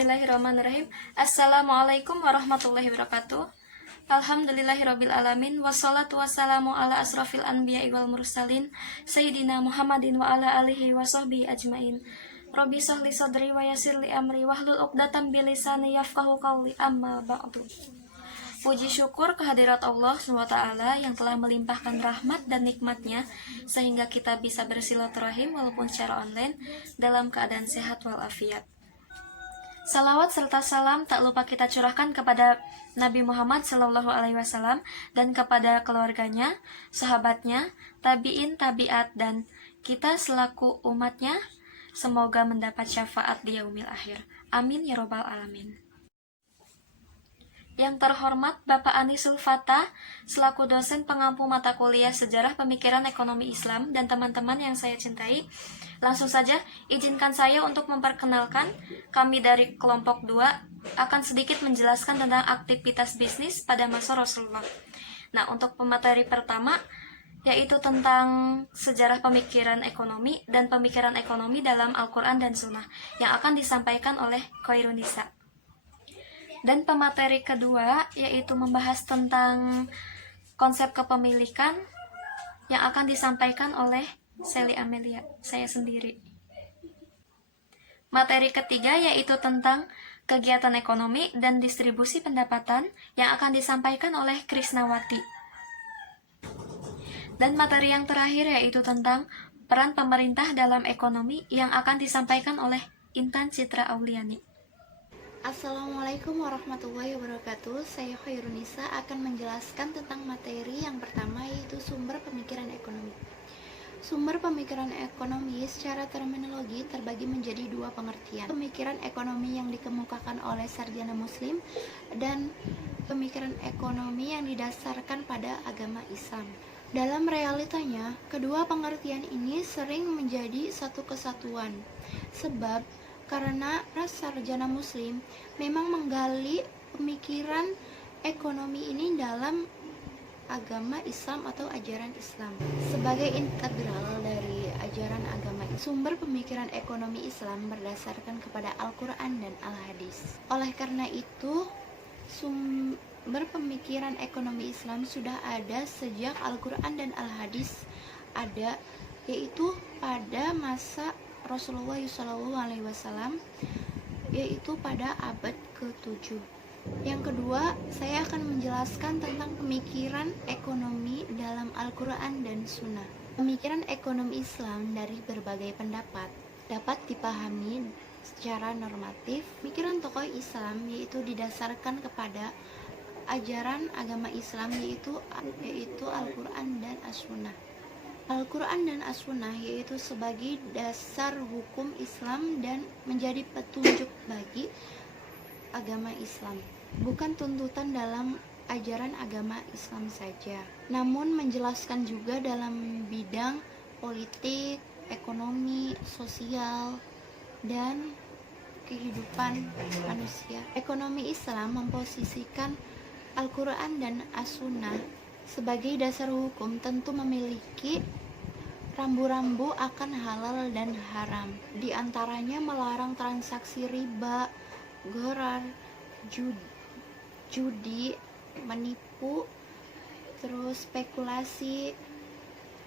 Bismillahirrahmanirrahim. Assalamualaikum warahmatullahi wabarakatuh. Alhamdulillahirabbil alamin wassalatu wassalamu ala asrofil anbiya'i wal mursalin sayyidina Muhammadin wa ala alihi wa sahbihi ajmain. Rabbi sahli sadri wa yassir li amri wahlul 'uqdatam bi lisani yafqahu qawli, amma ba'du. Puji syukur kehadirat Allah SWT yang telah melimpahkan rahmat dan nikmatnya sehingga kita bisa bersilaturahim walaupun secara online dalam keadaan sehat walafiat. Salawat serta salam tak lupa kita curahkan kepada Nabi Muhammad SAW dan kepada keluarganya, sahabatnya, tabi'in, tabi'at, dan kita selaku umatnya. Semoga mendapat syafaat di yaumil akhir. Amin ya robbal alamin. Yang terhormat Bapak Anisul Fatah selaku dosen pengampu mata kuliah Sejarah Pemikiran Ekonomi Islam dan teman-teman yang saya cintai, langsung saja izinkan saya untuk memperkenalkan kami dari kelompok 2 akan sedikit menjelaskan tentang aktivitas bisnis pada masa Rasulullah. Nah, untuk pemateri pertama yaitu tentang sejarah pemikiran ekonomi dan pemikiran ekonomi dalam Al-Quran dan Sunnah yang akan disampaikan oleh Khairunisa. Dan pemateri kedua yaitu membahas tentang konsep kepemilikan yang akan disampaikan oleh Sally Amelia, saya sendiri. Materi ketiga yaitu tentang kegiatan ekonomi dan distribusi pendapatan yang akan disampaikan oleh Krisnawati. Dan materi yang terakhir yaitu tentang peran pemerintah dalam ekonomi yang akan disampaikan oleh Intan Citra Auliani. Assalamualaikum warahmatullahi wabarakatuh. Saya Khairunisa akan menjelaskan tentang materi yang pertama yaitu sumber pemikiran ekonomi. Sumber pemikiran ekonomi secara terminologi terbagi menjadi dua pengertian. Pemikiran ekonomi yang dikemukakan oleh sarjana muslim dan pemikiran ekonomi yang didasarkan pada agama Islam. Dalam realitanya, kedua pengertian ini sering menjadi satu kesatuan. Sebab karena sarjana muslim memang menggali pemikiran ekonomi ini dalam agama Islam atau ajaran Islam sebagai integral dari ajaran agama. Sumber pemikiran ekonomi Islam berdasarkan kepada Al-Quran dan Al-Hadis. Oleh karena itu, sumber pemikiran ekonomi Islam sudah ada sejak Al-Quran dan Al-Hadis ada, yaitu pada masa Rasulullah SAW, yaitu pada abad ke-7. Yang kedua, saya akan menjelaskan tentang pemikiran ekonomi dalam Al-Quran dan Sunnah. Pemikiran ekonomi Islam dari berbagai pendapat dapat dipahami secara normatif. Pemikiran tokoh Islam yaitu didasarkan kepada ajaran agama Islam yaitu Al-Quran dan As-Sunnah. Al-Quran dan As-Sunnah yaitu sebagai dasar hukum Islam dan menjadi petunjuk bagi agama Islam, bukan tuntutan dalam ajaran agama Islam saja, namun menjelaskan juga dalam bidang politik, ekonomi, sosial, dan kehidupan manusia. Ekonomi Islam memposisikan Al-Quran dan As-Sunnah sebagai dasar hukum tentu memiliki rambu-rambu akan halal dan haram. Di antaranya melarang transaksi riba, gharar, judi, menipu, terus spekulasi,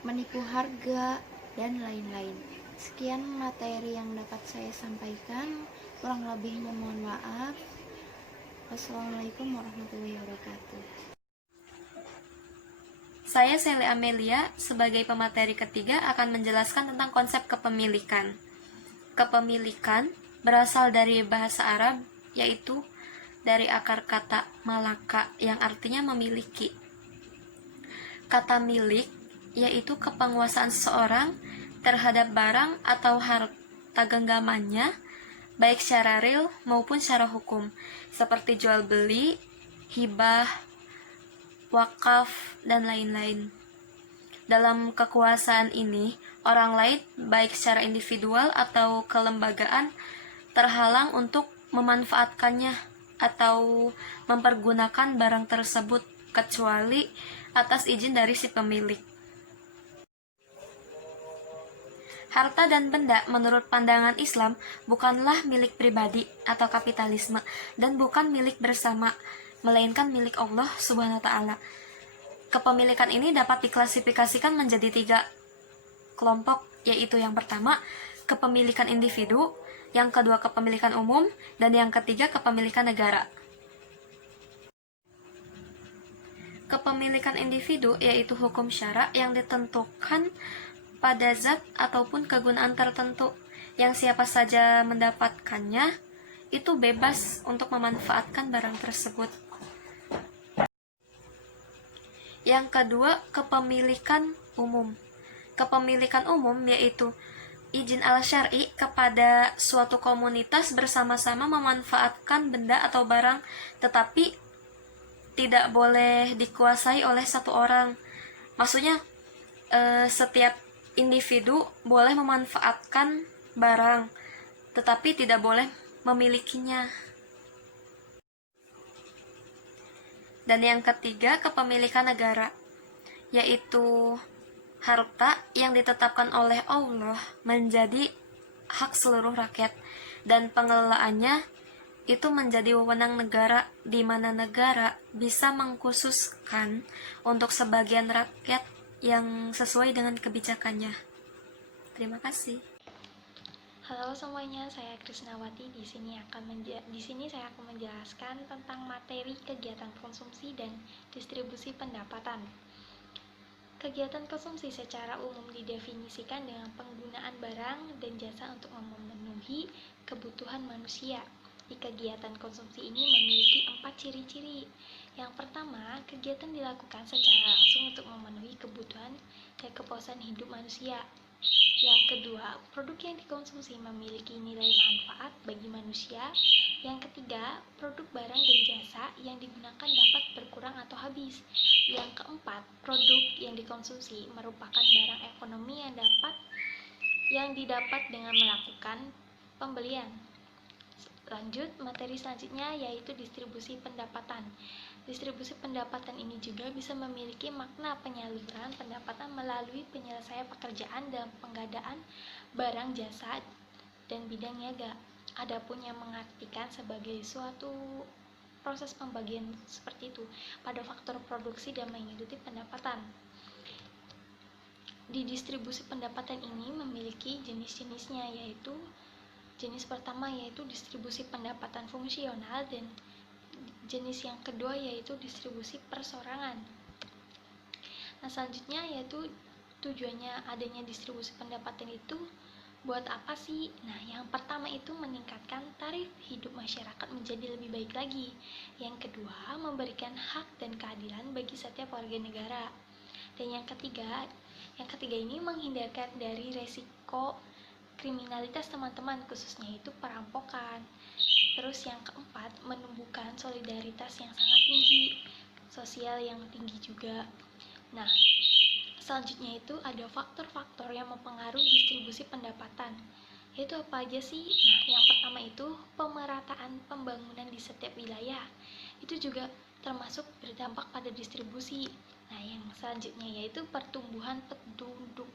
menipu harga, dan lain-lain. Sekian materi yang dapat saya sampaikan. Kurang lebihnya mohon maaf. Wassalamualaikum warahmatullahi wabarakatuh. Saya Sally Amelia sebagai pemateri ketiga akan menjelaskan tentang konsep kepemilikan. Kepemilikan berasal dari bahasa Arab yaitu dari akar kata malaka yang artinya memiliki. Kata milik yaitu kepenguasaan seseorang terhadap barang atau harta genggamannya baik secara real maupun secara hukum seperti jual beli, hibah, wakaf, dan lain-lain. Dalam kekuasaan ini, orang lain baik secara individual atau kelembagaan terhalang untuk memanfaatkannya atau mempergunakan barang tersebut kecuali atas izin dari si pemilik. Harta dan benda menurut pandangan Islam bukanlah milik pribadi atau kapitalisme dan bukan milik bersama, melainkan milik Allah Subhanahu wa taala. Kepemilikan ini dapat diklasifikasikan menjadi 3 kelompok, yaitu yang pertama, kepemilikan individu, yang kedua kepemilikan umum, dan yang ketiga kepemilikan negara. Kepemilikan individu yaitu hukum syara yang ditentukan pada zat ataupun kegunaan tertentu yang siapa saja mendapatkannya itu bebas untuk memanfaatkan barang tersebut. Yang kedua, kepemilikan umum. Kepemilikan umum yaitu izin al-syar'i kepada suatu komunitas bersama-sama memanfaatkan benda atau barang, tetapi tidak boleh dikuasai oleh satu orang. Maksudnya setiap individu boleh memanfaatkan barang, tetapi tidak boleh memilikinya. Dan yang ketiga, kepemilikan negara, yaitu harta yang ditetapkan oleh Allah menjadi hak seluruh rakyat, dan pengelolaannya itu menjadi wewenang negara, di mana negara bisa mengkhususkan untuk sebagian rakyat yang sesuai dengan kebijakannya. Terima kasih. Halo semuanya, saya Krisnawati. Di sini saya akan menjelaskan tentang materi kegiatan konsumsi dan distribusi pendapatan. Kegiatan konsumsi secara umum didefinisikan dengan penggunaan barang dan jasa untuk memenuhi kebutuhan manusia. Di kegiatan konsumsi ini memiliki 4 ciri-ciri. Yang pertama, kegiatan dilakukan secara langsung untuk memenuhi kebutuhan dan kepuasan hidup manusia. Yang kedua, produk yang dikonsumsi memiliki nilai manfaat bagi manusia. Yang ketiga, produk barang dan jasa yang digunakan dapat berkurang atau habis. Yang keempat, produk yang dikonsumsi merupakan barang ekonomi yang didapat dengan melakukan pembelian. Lanjut, materi selanjutnya yaitu distribusi pendapatan. Distribusi pendapatan ini juga bisa memiliki makna penyaluran pendapatan melalui penyelesaian pekerjaan dan penggadaan barang jasa dan bidang niaga. Adapun yang mengartikan sebagai suatu proses pembagian seperti itu pada faktor produksi dan mengikuti pendapatan. Di distribusi pendapatan ini memiliki jenis-jenisnya, yaitu jenis pertama yaitu distribusi pendapatan fungsional, dan jenis yang kedua yaitu distribusi persorangan. Nah, selanjutnya yaitu tujuannya adanya distribusi pendapatan itu buat apa sih? Nah, yang pertama itu meningkatkan taraf hidup masyarakat menjadi lebih baik lagi. Yang kedua, memberikan hak dan keadilan bagi setiap warga negara. Dan yang ketiga ini menghindarkan dari resiko kriminalitas teman-teman, khususnya itu perampokan. Terus yang keempat, menumbuhkan solidaritas yang sangat tinggi, sosial yang tinggi juga. Nah, selanjutnya itu ada faktor-faktor yang mempengaruhi distribusi pendapatan. Yaitu apa aja sih? Nah, yang pertama itu pemerataan pembangunan di setiap wilayah. Itu juga termasuk berdampak pada distribusi. Nah, yang selanjutnya yaitu pertumbuhan penduduk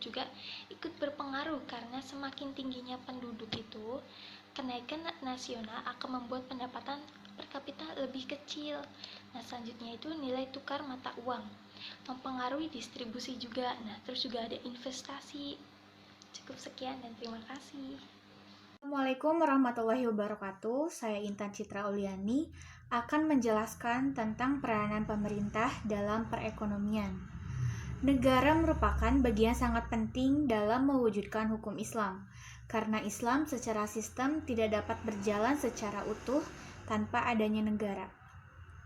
juga ikut berpengaruh, karena semakin tingginya penduduk itu, kenaikan nasional akan membuat pendapatan per kapita lebih kecil. Nah, selanjutnya itu nilai tukar mata uang mempengaruhi distribusi juga. Nah, terus juga ada investasi. Cukup sekian dan terima kasih. Assalamualaikum warahmatullahi wabarakatuh. Saya Intan Citra Uliani akan menjelaskan tentang peranan pemerintah dalam perekonomian. Negara merupakan bagian sangat penting dalam mewujudkan hukum Islam, karena Islam secara sistem tidak dapat berjalan secara utuh tanpa adanya negara.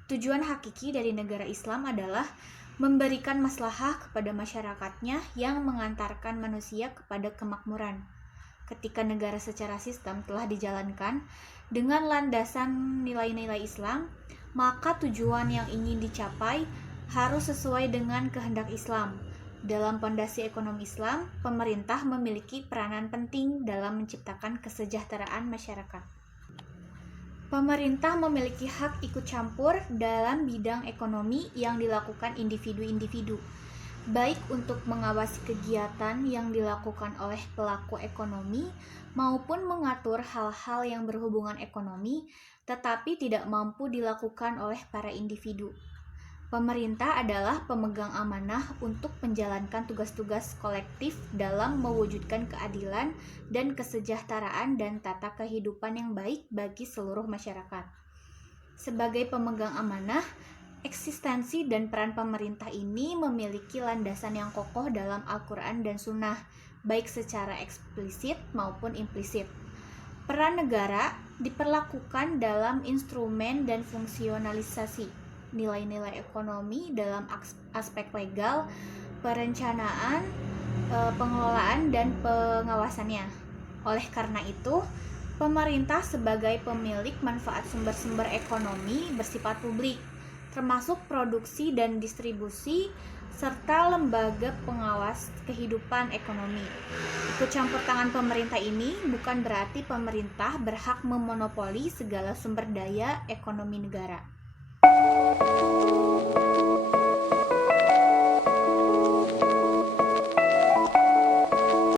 Tujuan hakiki dari negara Islam adalah memberikan maslahah kepada masyarakatnya yang mengantarkan manusia kepada kemakmuran. Ketika negara secara sistem telah dijalankan dengan landasan nilai-nilai Islam, maka tujuan yang ingin dicapai harus sesuai dengan kehendak Islam. Dalam pondasi ekonomi Islam, pemerintah memiliki peranan penting dalam menciptakan kesejahteraan masyarakat. Pemerintah memiliki hak ikut campur dalam bidang ekonomi yang dilakukan individu-individu. baik untuk mengawasi kegiatan yang dilakukan oleh pelaku ekonomi maupun mengatur hal-hal yang berhubungan ekonomi, tetapi tidak mampu dilakukan oleh para individu. Pemerintah adalah pemegang amanah untuk menjalankan tugas-tugas kolektif dalam mewujudkan keadilan dan kesejahteraan dan tata kehidupan yang baik bagi seluruh masyarakat. Sebagai pemegang amanah, eksistensi dan peran pemerintah ini memiliki landasan yang kokoh dalam Al-Quran dan Sunnah, baik secara eksplisit maupun implisit. Peran negara diperlakukan dalam instrumen dan fungsionalisasi nilai-nilai ekonomi dalam aspek legal, perencanaan, pengelolaan, dan pengawasannya. Oleh karena itu, pemerintah sebagai pemilik manfaat sumber-sumber ekonomi bersifat publik, termasuk produksi dan distribusi, serta lembaga pengawas kehidupan ekonomi. Ikut campur tangan pemerintah ini bukan berarti pemerintah berhak memonopoli segala sumber daya ekonomi negara.